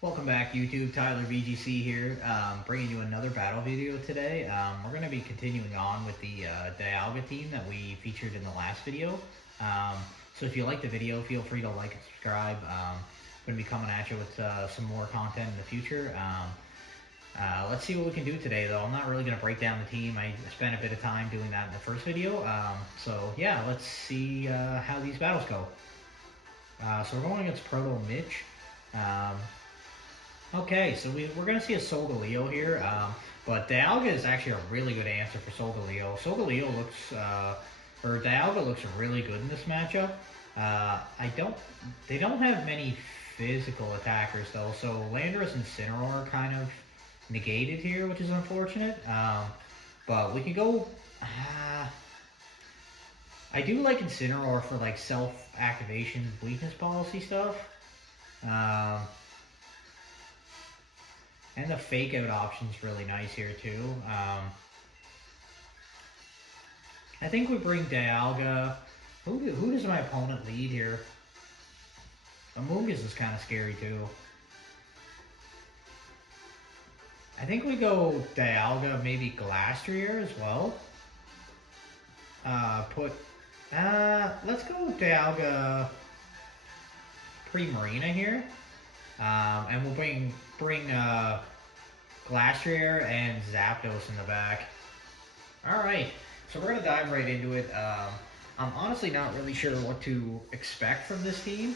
Welcome back, YouTube. Tyler VGC here, bringing you another battle video today. We're going to be continuing on with the Dialga team that we featured in the last video. So if you like the video, feel free to like and subscribe. I'm going to be coming at you with some more content in the future. Let's see what we can do today, though. I'm not really going to break down the team. I spent a bit of time doing that in the first video. So yeah, let's see how these battles go. So we're going against Proto Mitch. Okay, so we're going to see a Solgaleo here, but Dialga is actually a really good answer for Solgaleo. Solgaleo looks, or Dialga looks really good in this matchup. They don't have many physical attackers though, so Landorus and Incineroar are kind of negated here, which is unfortunate. But we can go, I do like Incineroar for like self-activation weakness policy stuff. And the fake out option's really nice here too. I think we bring Dialga. Who does my opponent lead here? Amoonguss is kind of scary too. I think we go Dialga, maybe Glastrier as well. Let's go Dialga Primarina here. And we'll bring Glastrier and Zapdos in the back. Alright, so we're going to dive right into it. I'm honestly not really sure what to expect from this team.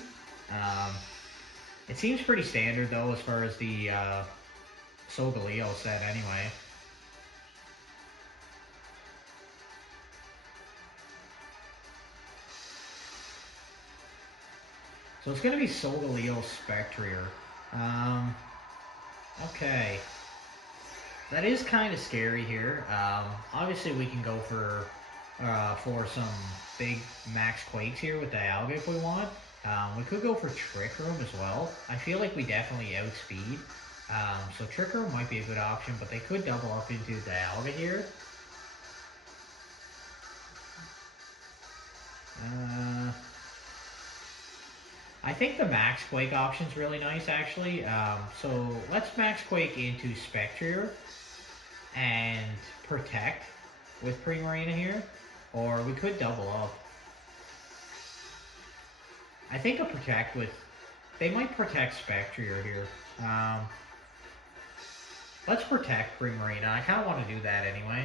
It seems pretty standard though as far as the Solgaleo set anyway. So it's going to be Solgaleo Spectrier. Okay. That is kind of scary here. Obviously we can go for some big max Quakes here with Dialga if we want. We could go for Trick Room as well. I feel like we definitely outspeed. So Trick Room might be a good option, but they could double up into Dialga here. I think the Max Quake option is really nice, actually. So let's Max Quake into Spectrier and Protect with Primarina here. Or we could double up. I think a Protect with... They might Protect Spectrier here. Let's Protect Primarina. I kind of want to do that anyway.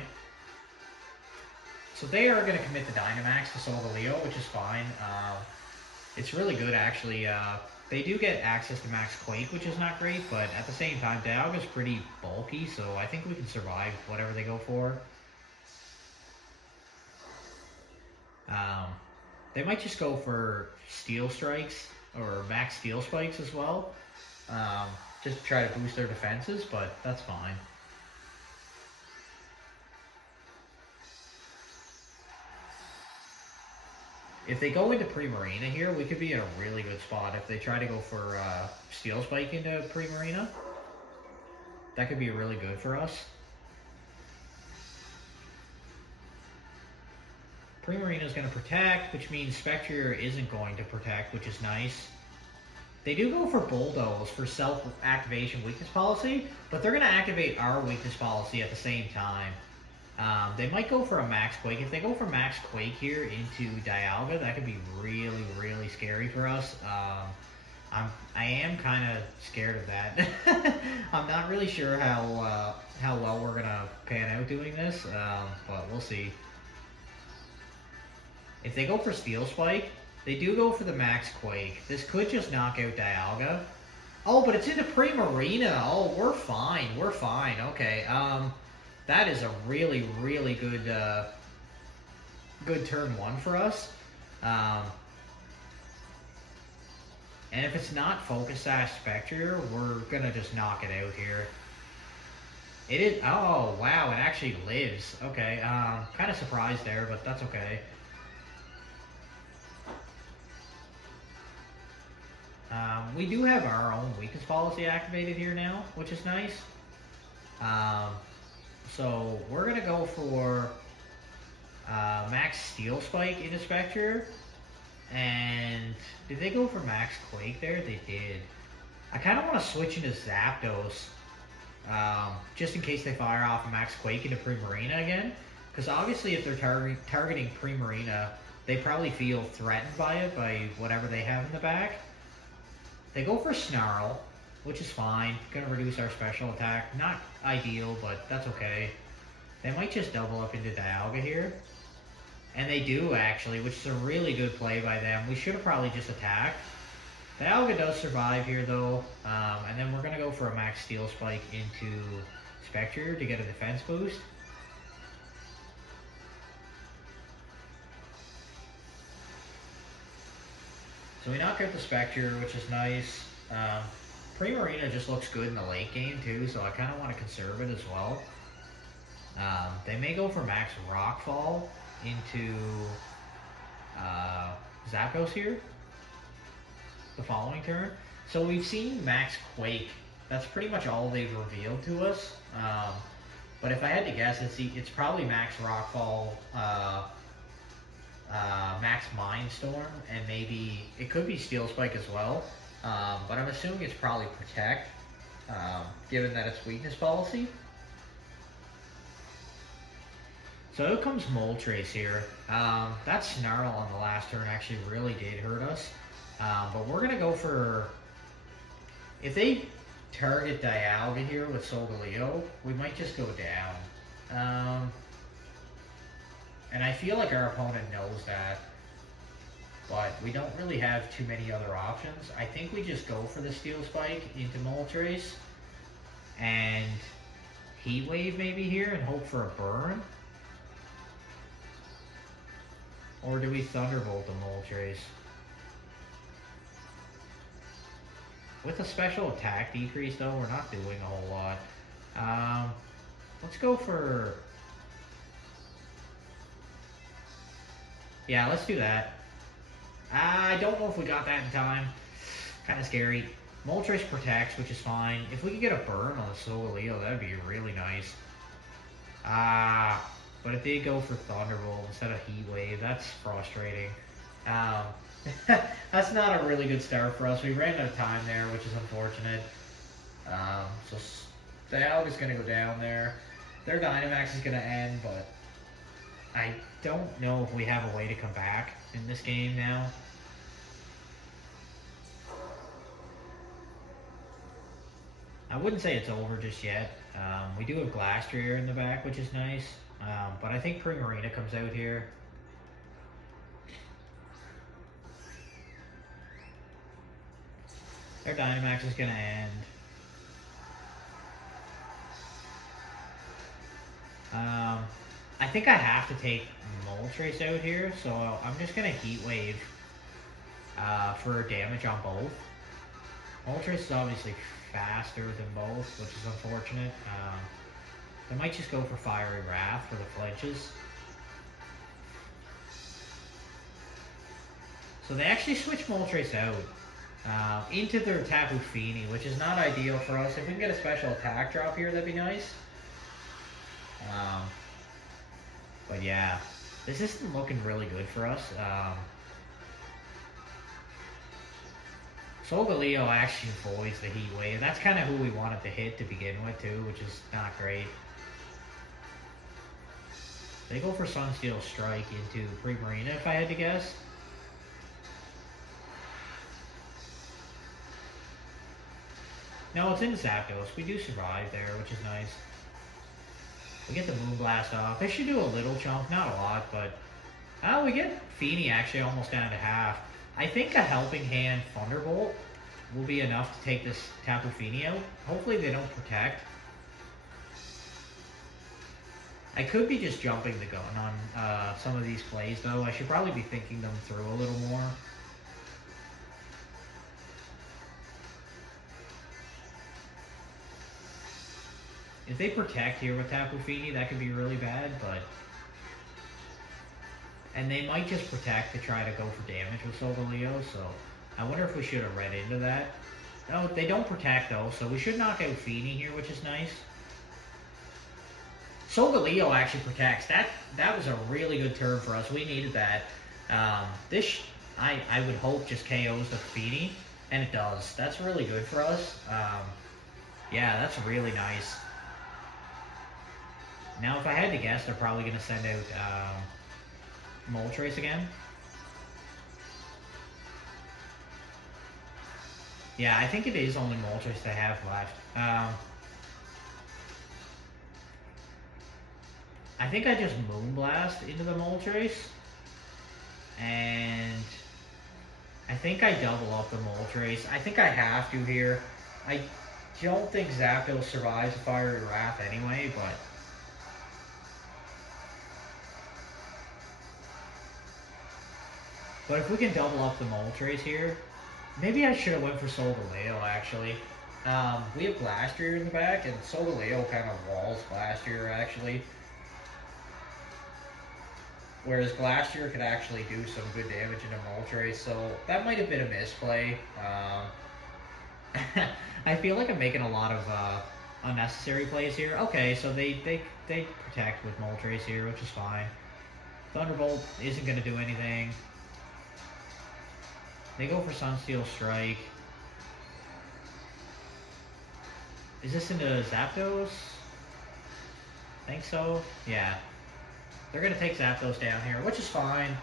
So they are going to commit the Dynamax to Solgaleo, which is fine. It's really good, actually. They do get access to Max Quake, which is not great, but at the same time, Dialga's pretty bulky, so I think we can survive whatever they go for. They might just go for Steel Strikes, or Max Steel Spikes as well, just to try to boost their defenses, but that's fine. If they go into Primarina here, we could be in a really good spot. If they try to go for Steel Spike into Primarina, that could be really good for us. Primarina is going to Protect, which means Spectrier isn't going to Protect, which is nice. They do go for Bulldoze for self-activation weakness policy, but they're going to activate our weakness policy at the same time. They might go for a Max Quake. If they go for Max Quake here into Dialga, that could be really, really scary for us. I am kind of scared of that. I'm not really sure how well we're gonna pan out doing this, but we'll see. If they go for Steel Spike, they do go for the Max Quake. This could just knock out Dialga. Oh, but it's into Primarina. Oh, we're fine. We're fine. Okay. That is a really, really good good turn one for us. And if it's not Focus Sash Spectrier, we're going to just knock it out here. It is... Oh, wow, it actually lives. Okay, kind of surprised there, but that's okay. We do have our own weakness policy activated here now, which is nice. So we're going to go for Max Steel Spike into Spectrier. And did they go for Max Quake there? They did. I kind of want to switch into Zapdos, just in case they fire off a Max Quake into Primarina again. Because obviously if they're targeting Primarina, they probably feel threatened by it, by whatever they have in the back. They go for Snarl, which is fine. Gonna reduce our special attack. Not ideal, but that's okay. They might just double up into Dialga here. And they do, actually, which is a really good play by them. We should have probably just attacked. Dialga does survive here, though. And then we're going to go for a Max Steel Spike into Spectre to get a defense boost. So we knock out the Spectre, which is nice. Primarina just looks good in the late game, too, so I kind of want to conserve it as well. They may go for Max Rockfall into Zapdos here the following turn. So we've seen Max Quake. That's pretty much all they've revealed to us. But if I had to guess, it's probably Max Rockfall, Max Mindstorm, and maybe it could be Steel Spike as well. But I'm assuming it's probably Protect, given that it's weakness policy. So out comes Moltres here. That Snarl on the last turn actually really did hurt us. But we're going to go for... If they target Dialga here with Solgaleo, we might just go down. And I feel like our opponent knows that. But we don't really have too many other options. I think we just go for the Steel Spike into Moltres. And Heat Wave maybe here and hope for a burn. Or do we Thunderbolt the Moltres? With a special attack decrease though, we're not doing a whole lot. Let's go for... Yeah, let's do that. I don't know if we got that in time. Kind of scary. Moltres protects, which is fine. If we could get a burn on the Solgaleo, that'd be really nice. But if they go for Thunderbolt instead of Heat Wave, that's frustrating. That's not a really good start for us. We ran out of time there, which is unfortunate. So Dialga's going to go down there. Their Dynamax is going to end, but I don't know if we have a way to come back in this game now. I wouldn't say it's over just yet. We do have Glastrier in the back, which is nice. But I think Primarina comes out here. Their Dynamax is going to end. I think I have to take Moltres out here, so I'm just going to Heat Wave for damage on both. Moltres is obviously faster than both, which is unfortunate. They might just go for Fiery Wrath for the flinches. So they actually switch Moltres out into their Tapu Fini, which is not ideal for us. If we can get a special attack drop here, that'd be nice. But yeah, this isn't looking really good for us. Solgaleo actually avoids the Heat Wave. That's kind of who we wanted to hit to begin with too, which is not great. They go for Sunsteel Strike into Primarina, if I had to guess. No, it's in Zapdos. We do survive there, which is nice. We get the Moonblast off. They should do a little chunk, not a lot, but... we get Fini actually almost down to half. I think a Helping Hand Thunderbolt will be enough to take this Tapu Fini out. Hopefully they don't protect. I could be just jumping the gun on some of these plays, though. I should probably be thinking them through a little more. If they protect here with Tapu Fini, that could be really bad, but... And they might just protect to try to go for damage with Solgaleo, so... I wonder if we should have read into that. No, they don't protect, though, so we should knock out Fini here, which is nice. Solgaleo actually protects. That was a really good turn for us. We needed that. I would hope just KOs the Fini. And it does. That's really good for us. Yeah, that's really nice. Now, if I had to guess, they're probably going to send out Moltres again. Yeah, I think it is only Moltres they have left. I think I just Moonblast into the Moltres. And I think I double up the Moltres. I think I have to here. I don't think Zapdos survives the Fiery Wrath anyway, but... But if we can double up the Moltres here, maybe I should have went for Solgaleo, actually. We have Glastrier in the back, and Solgaleo kind of walls Glastrier, actually. Whereas Glastrier could actually do some good damage into Moltres, so that might have been a misplay. I feel like I'm making a lot of unnecessary plays here. Okay, so they protect with Moltres here, which is fine. Thunderbolt isn't going to do anything. They go for Sunsteel Strike. Is this into Zapdos? Think so? Yeah. They're going to take Zapdos down here, which is fine.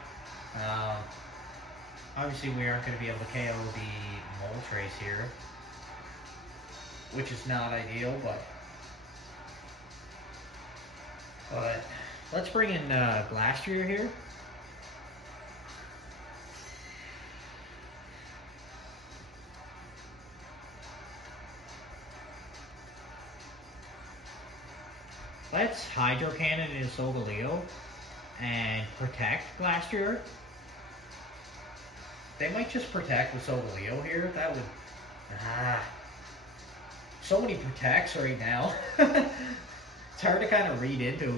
Obviously, we aren't going to be able to KO the Moltres here, which is not ideal, but let's bring in Glastrier here. Let's Hydro Cannon into Solgaleo and protect Glastrier. They might just protect with Solgaleo here. That would... so many protects right now. It's hard to kind of read into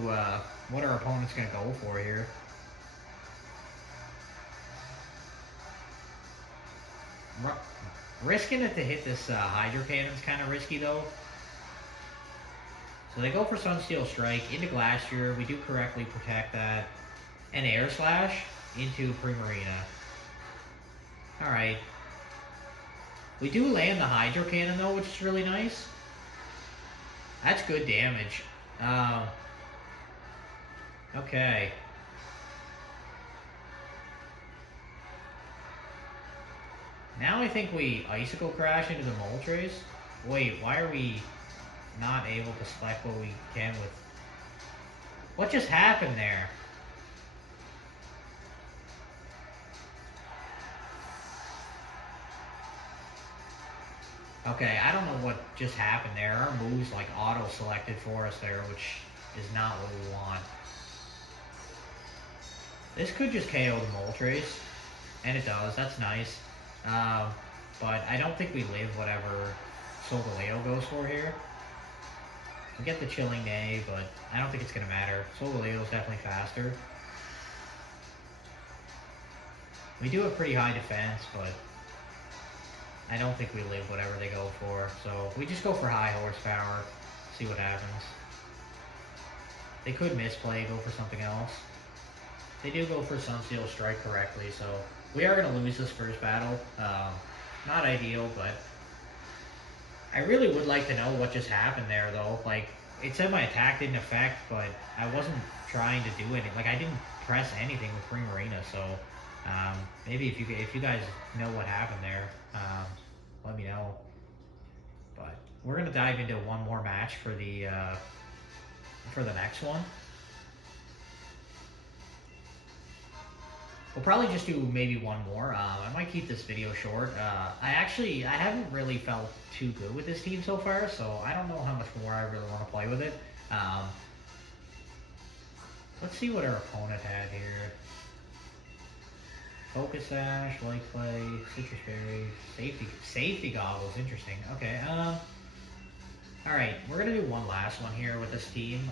what our opponent's going to go for here. Risking it to hit this Hydro Cannon is kind of risky though. So they go for Sunsteel Strike into Glastrier. We do correctly protect that. And Air Slash into Primarina. Alright. We do land the Hydro Cannon though, which is really nice. That's good damage. Okay. Now I think we Icicle Crash into the Moltres. Wait, why are we not able to select what we can with... What just happened there? Okay, I don't know what just happened there. Our moves like auto-selected for us there, which is not what we want. This could just KO the Moltres, and it does. That's nice. But I don't think we live whatever Solgaleo goes for here. We get the Chilling Neigh, but I don't think it's going to matter. Solgaleo is definitely faster. We do have pretty high defense, but I don't think we live whatever they go for. So we just go for high horsepower, see what happens. They could misplay, go for something else. They do go for Sunsteel Strike correctly, so we are going to lose this first battle. Not ideal, but I really would like to know what just happened there, though. Like, it said my attack didn't affect, but I wasn't trying to do anything. Like, I didn't press anything with Primarina, so maybe if you guys know what happened there, let me know. But we're going to dive into one more match for the next one. We'll probably just do maybe one more. I might keep this video short. I haven't really felt too good with this team so far, so I don't know how much more I really want to play with it. Let's see what our opponent had here. Focus Sash, Light Clay, Citrus Berry, Safety Goggles, interesting. Okay, alright, we're gonna do one last one here with this team.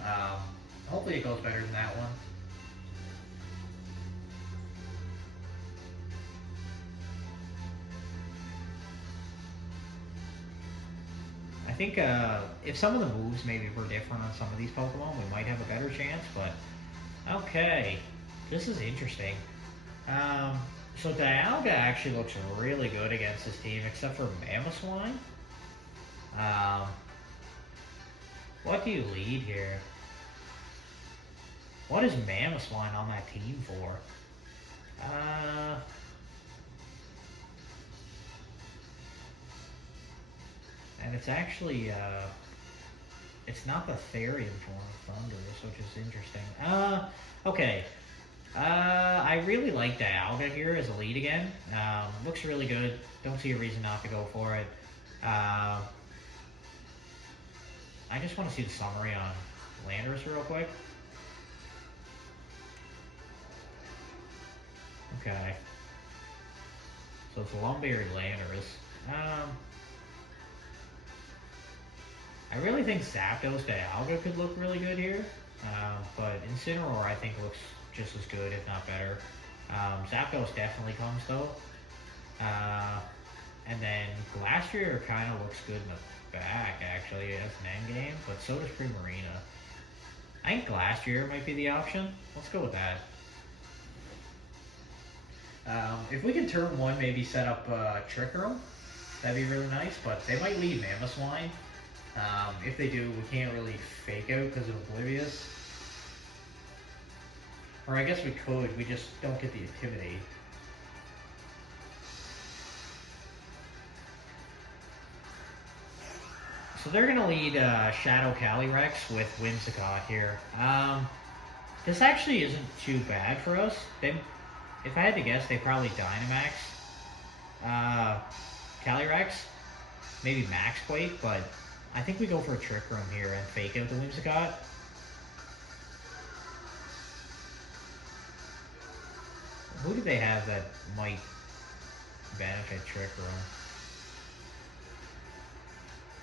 Hopefully it goes better than that one. I think if some of the moves maybe were different on some of these Pokemon, we might have a better chance, but okay. This is interesting. So Dialga actually looks really good against this team, except for Mamoswine. Um, what do you lead here? What is Mamoswine on that team for? And it's actually, it's not the Therian form of Thunderous, which is interesting. Okay. I really like Dialga here as a lead again. Looks really good. Don't see a reason not to go for it. I just want to see the summary on Landorus real quick. Okay. So it's Lumberry Landorus. I really think Zapdos Dialga could look really good here. But Incineroar I think looks just as good, if not better. Zapdos definitely comes though. And then Glastrier kind of looks good in the back actually as an endgame, but so does Primarina. I think Glastrier might be the option. Let's go with that. If we can turn one, maybe set up Trick Room, that'd be really nice, but they might leave Mamoswine. If they do, we can't really fake out because of Oblivious. Or I guess we could, we just don't get the Intimidate. So they're going to lead Shadow Calyrex with Whimsicott here. This actually isn't too bad for us. If I had to guess, they probably Dynamax Calyrex, maybe Max Quake, but I think we go for a Trick Room here and fake out the Whimsicott. Who do they have that might benefit Trick Room?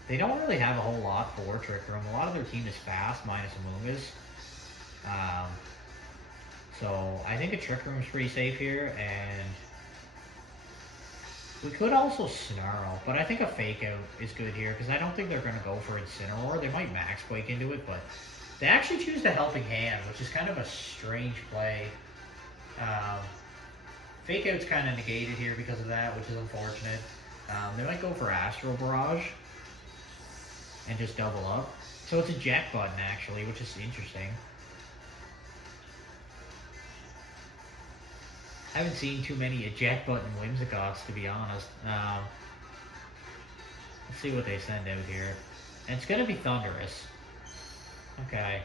They don't really have a whole lot for Trick Room. A lot of their team is fast, minus Amoonguss. So I think a Trick Room is pretty safe here, and we could also Snarl, but I think a Fake Out is good here, because I don't think they're going to go for Incineroar. They might Max Quake into it, but they actually choose the Helping Hand, which is kind of a strange play. Fake Out's kind of negated here because of that, which is unfortunate. They might go for Astral Barrage and just double up. So it's a eject button actually, which is interesting. I haven't seen too many eject button Whimsicotts, to be honest. Let's see what they send out here. And it's going to be Thunderous. Okay.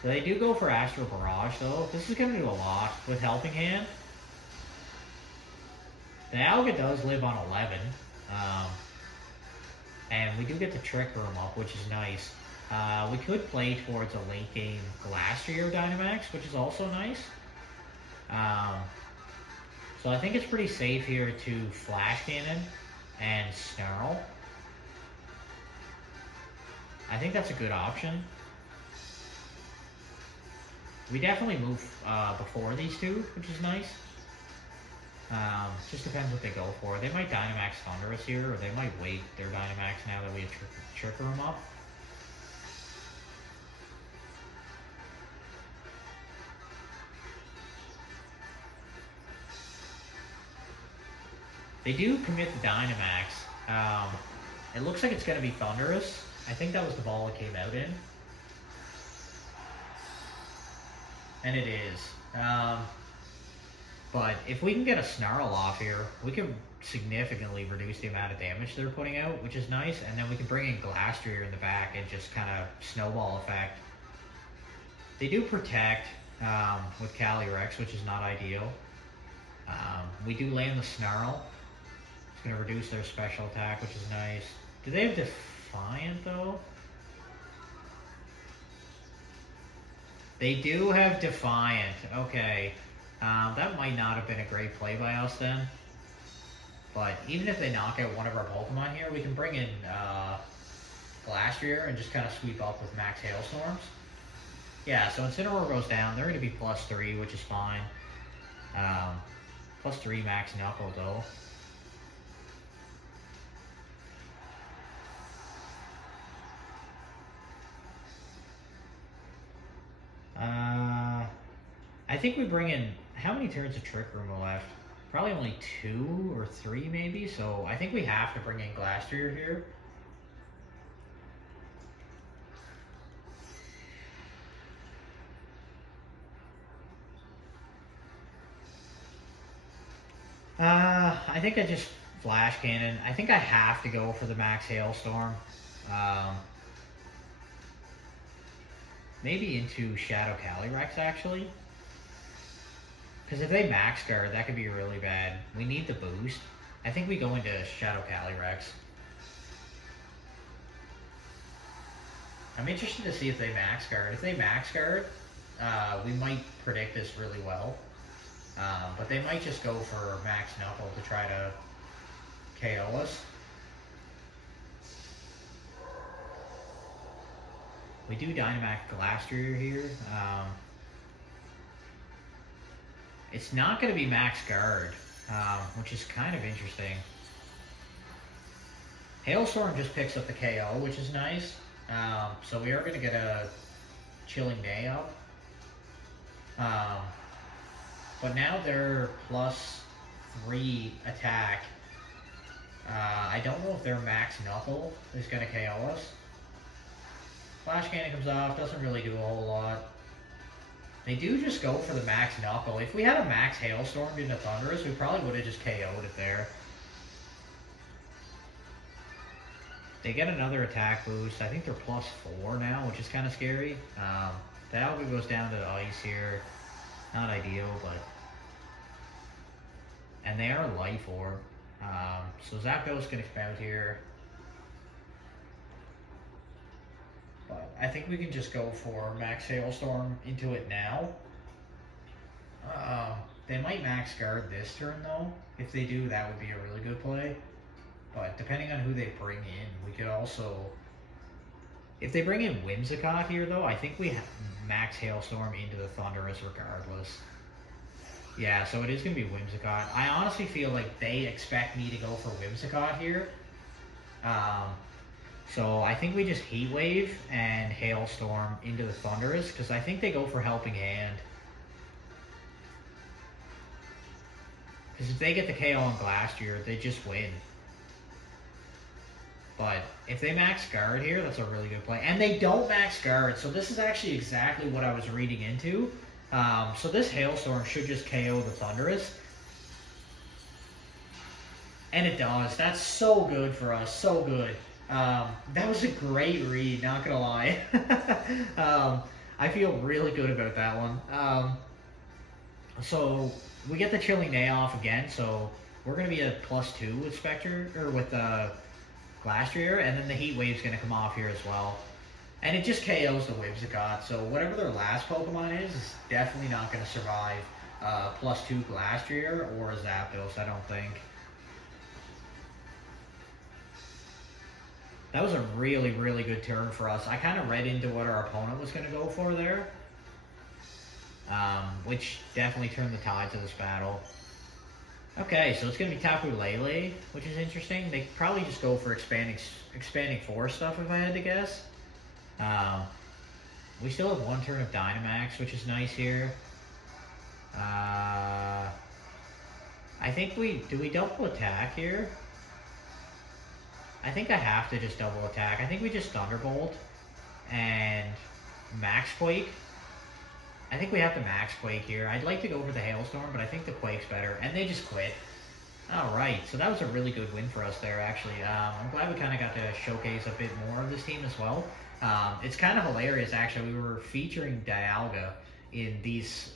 So they do go for Astral Barrage, though. This is going to do a lot with Helping Hand. The Dialga does live on 11. And we do get the Trick Room up, which is nice. We could play towards a late game Glastrier Dynamax, which is also nice. So I think it's pretty safe here to Flash Cannon and Snarl. I think that's a good option. We definitely move before these two, which is nice. Just depends what they go for. They might Dynamax Thunderous here, or they might wait their Dynamax now that we have Trick Room up. They do commit the Dynamax. It looks like it's going to be Thunderous. I think that was the ball it came out in. And it is. But if we can get a Snarl off here, we can significantly reduce the amount of damage they're putting out, which is nice. And then we can bring in Glastrier in the back and just kind of snowball effect. They do protect with Calyrex, which is not ideal. We do land the Snarl. It's going to reduce their special attack, which is nice. Do they have Defiant, though? They do have Defiant. Okay. That might not have been a great play by us then. But even if they knock out one of our Pokemon here, we can bring in Glastrier and just kind of sweep up with Max Hailstorms. Yeah, so Incineroar goes down. They're going to be +3, which is fine. +3 Max Knuckle, though. I think we bring in how many turns of Trick Room are left? Probably only 2 or 3 maybe, so I think we have to bring in Glastrier here. I think I just Flash Cannon. I think I have to go for the Max Hailstorm. Maybe into Shadow Calyrex, actually. Because if they Max Guard, that could be really bad. We need the boost. I think we go into Shadow Calyrex. I'm interested to see if they Max Guard. If they Max Guard, we might predict this really well. But they might just go for Max Knuckle to try to KO us. We do Dynamax Glastrier here. It's not going to be Max Guard, which is kind of interesting. Hailstorm just picks up the KO, which is nice. So we are going to get a Chilling Day up. But now they're +3 attack. I don't know if their Max Knuckle is going to KO us. Flash Cannon comes off, doesn't really do a whole lot. They do just go for the Max Knuckle. If we had a Max Hailstorm into Thunderous, we probably would have just KO'd it there. They get another attack boost. I think they're +4 now, which is kind of scary. Dialga goes down to the ice here. Not ideal, but... And they are Life Orb. So Zapdos can expound here. But I think we can just go for Max Hailstorm into it now. They might Max Guard this turn though. If they do, that would be a really good play. But depending on who they bring in, we could also... If they bring in Whimsicott here though, I think we have Max Hailstorm into the Thunderous regardless. Yeah, so it is going to be Whimsicott. I honestly feel like they expect me to go for Whimsicott here. So I think we just Heat Wave and Hailstorm into the Thunderous, because I think they go for Helping Hand. Because if they get the KO on Glastrier, they just win. But if they Max Guard here, that's a really good play. And they don't Max Guard, so this is actually exactly what I was reading into. So this Hailstorm should just KO the Thunderous. And it does. That's so good for us. So good. That was a great read, not gonna lie. I feel really good about that one. So we get the Chilling Day off again, so we're gonna be at +2 with Spectre, or with Glastrier, and then the Heat Wave's gonna come off here as well. And it just KOs the Whimsicott, so whatever their last Pokemon is definitely not gonna survive +2 Glastrier or a Zapdos, I don't think. That was a really, really good turn for us. I kind of read into what our opponent was going to go for there. Which definitely turned the tides of this battle. Okay, so it's going to be Tapu Lele, which is interesting. They probably just go for expanding Force stuff if I had to guess. We still have 1 turn of Dynamax, which is nice here. I think do we double attack here? I think I have to just double attack. I think we just Thunderbolt and Max Quake. I think we have to Max Quake here. I'd like to go for the Hailstorm, but I think the Quake's better. And they just quit. Alright, so that was a really good win for us there, actually. I'm glad we kind of got to showcase a bit more of this team as well. It's kind of hilarious, actually. We were featuring Dialga in these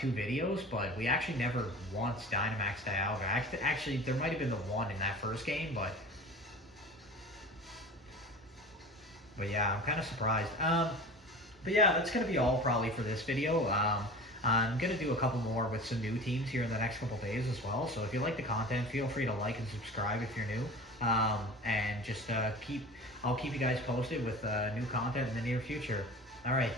2 videos, but we actually never once Dynamax Dialga. Actually, there might have been the one in that first game, but yeah, I'm kind of surprised. But yeah, that's going to be all probably for this video. I'm going to do a couple more with some new teams here in the next couple days as well. So if you like the content, feel free to like and subscribe if you're new. And just I'll keep you guys posted with new content in the near future. All right.